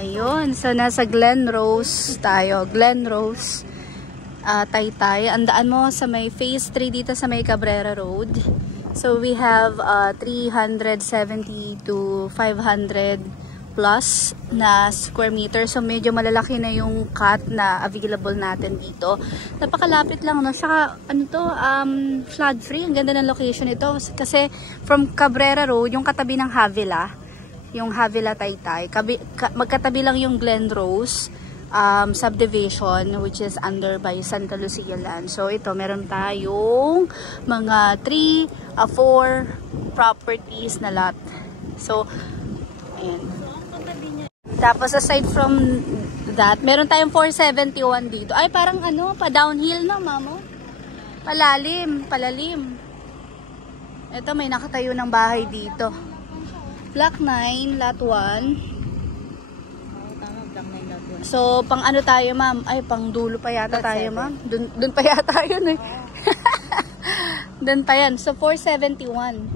Ayun, so nasa Glen Rose tayo. Glen Rose, Taytay. Andaan mo sa may phase 3 dito sa may Cabrera Road. So we have 370 to 500 plus na square meter. So medyo malalaki na yung cut na available natin dito. Napakalapit lang, no? Saka ano to, flood free. Ang ganda ng location ito kasi from Cabrera Road, yung katabi ng Havila, yung Havila Taytay, magkatabi lang yung Glen Rose subdivision, which is under by Santa Lucia Land. So ito, meron tayong mga 3, 4 properties na lot. So ayan. Tapos aside from that, meron tayong 471 dito. Ay, parang ano, pa downhill na, mamo. Palalim, palalim. Ito, may nakatayo ng bahay dito. Block 9, lot 1. So, pang ano tayo, ma'am? Ay, pang dulo pa yata tayo, ma'am. Dun pa yata yun, eh. Dun pa yan. So, 471.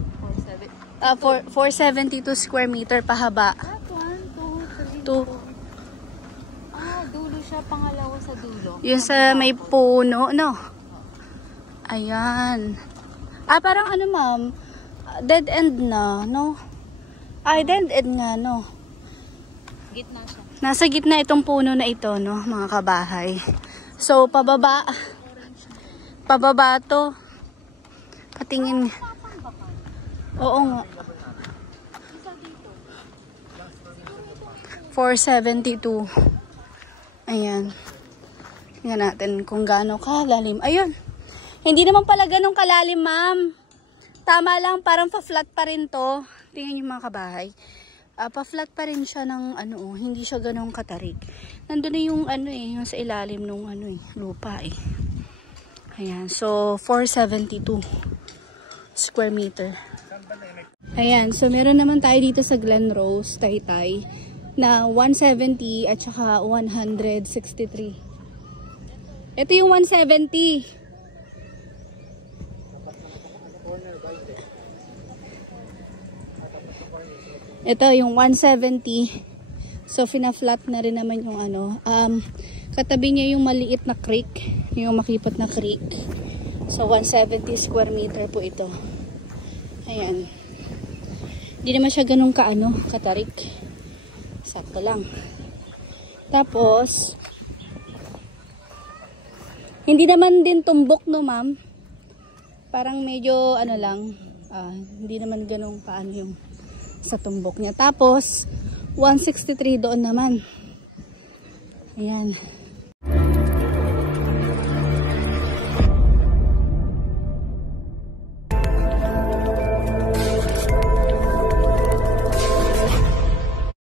472 square meter pahaba. 1, 2, 3, 4. Dulo siya, pangalawa sa dulo. Yung sa may puno, no? Ayan. Parang ano, ma'am? Dead end na, no? Ay, dead end nga, no? Gitna siya. Nasa gitna itong puno na ito, no, mga kabahay. So, pababa. Pababa to. Patingin. Oo nga. 472. Ayan. Tingnan natin kung gaano kalalim. Ayun. Hindi naman pala ganun kalalim, ma'am. Tama lang, parang pa-flat pa rin to. Tingnan yung mga kabahay. Pa-flat pa rin siya ng ano, hindi siya ganun katarik. Nandun na yung ano yung sa ilalim ng ano lupa eh. Ayan, so 472 square meter. Ayan, so meron naman tayo dito sa Glen Rose, Taytay, na 170 at saka 163. Ito yung 170. Ito yung 170. So fina-flat na rin naman yung ano. Katabi niya yung maliit na creek, yung makipot na creek. So 170 square meter po ito. Ayan. Hindi naman siya ganun katarik. Sakto lang. Tapos hindi naman din tumbok, no, ma'am. Parang medyo ano lang, hindi naman ganun paano yung sa tumbok niya. Tapos 163 doon naman. Ayan.